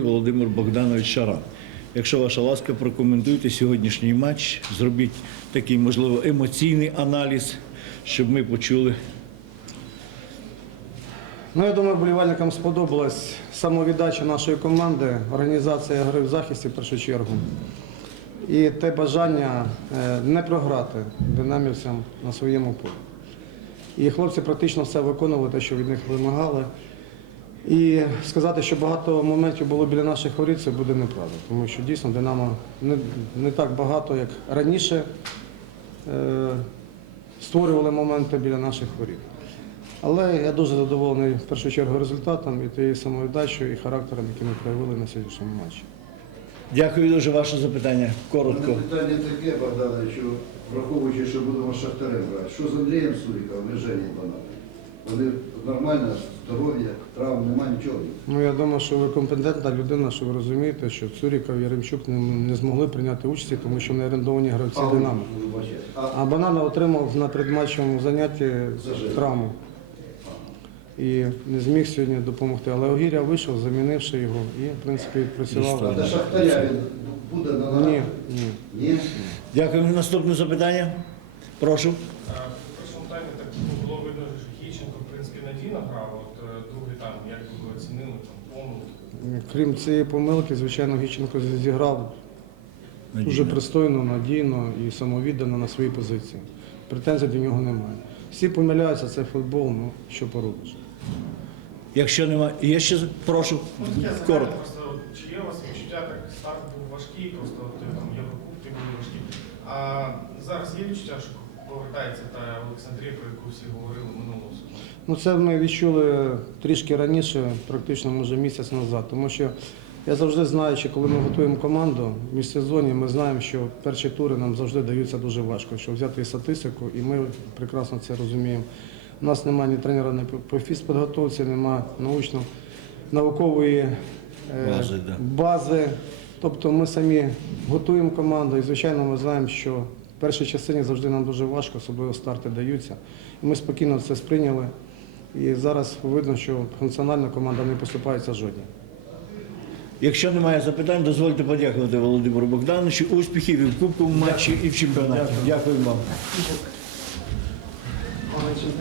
Володимир Богданович Шаран. Якщо ваша ласка, прокоментуйте сьогоднішній матч, зробіть такий, можливо, емоційний аналіз, щоб ми почули. Ну, я думаю, болівальникам сподобалась самовіддача нашої команди, організація гри в захисті в першу чергу. І те бажання е, не програти динамівцям на своєму полі. І хлопці практично все виконували, те, що від них вимагали. І сказати, що багато моментів було біля наших воріт, це буде неправда. Тому що дійсно Динамо не, не так багато, як раніше, е, створювали моменти біля наших воріт. Але я дуже задоволений в першу чергу результатом і тією самовіддачею і характером, який ми проявили на сьогоднішньому матчі. Дякую дуже ваше запитання. Коротко. питання таке, Богдановичу, враховуючи, що будемо шахтарем грати. Що з Андрієм Суріком і Женєю Бананом? Вони нормально, здоров'я, травм, немає нічого. Ну я думаю, що ви компетентна людина, що ви розумієте, що Цуріков і Яремчук не, не змогли прийняти участі, тому що не орендовані гравці А, Динамо. вибачайте. А, А Банана отримав на предматчевому занятті Зажив. травму і не зміг сьогодні допомогти. Але Огіря вийшов, замінивши його, і в принципі а працював. Шахтаря він буде на? Ні, ні. Ні? Дякую. Наступне запитання. Прошу. Е, В першому таймі так ну, було Хіченко, в принципі, надійно грав. От е, другий тайм, як ви оцінили там помилки? Крім цієї помилки, звичайно, Гіченко зіграв дуже пристойно, надійно і самовіддано на своїй позиції. Претензій до нього немає. Всі помиляються, це футбол, ну що поробиш. Якщо немає, є ще прошу Ну, коротко. просто, чи є у вас відчуття, так старт був важкий, просто е, там Єврокубки були важкі. А зараз є відчуття, що повертається та Олександрія, про яку всі говорили минулого сезону? Ну це ми відчули трішки раніше, практично може місяць назад, тому що я завжди знаю, що коли ми готуємо команду в міжсезоні, ми знаємо, що перші тури нам завжди даються дуже важко, що взяти статистику, і ми прекрасно це розуміємо. У нас немає ні тренера ні по- по фізпідготовці, немає научно-наукової е, Бази, да. бази. Тобто ми самі готуємо команду, і звичайно ми знаємо, що в першій частині завжди нам дуже важко, особливо старти даються. І ми спокійно це сприйняли. І зараз видно, що функціональна команда не поступається жодній. Якщо немає запитань, дозвольте подякувати Володимиру Богдановичу. Успіхів і в кубковому матчі, і в чемпіонаті. Дякую вам.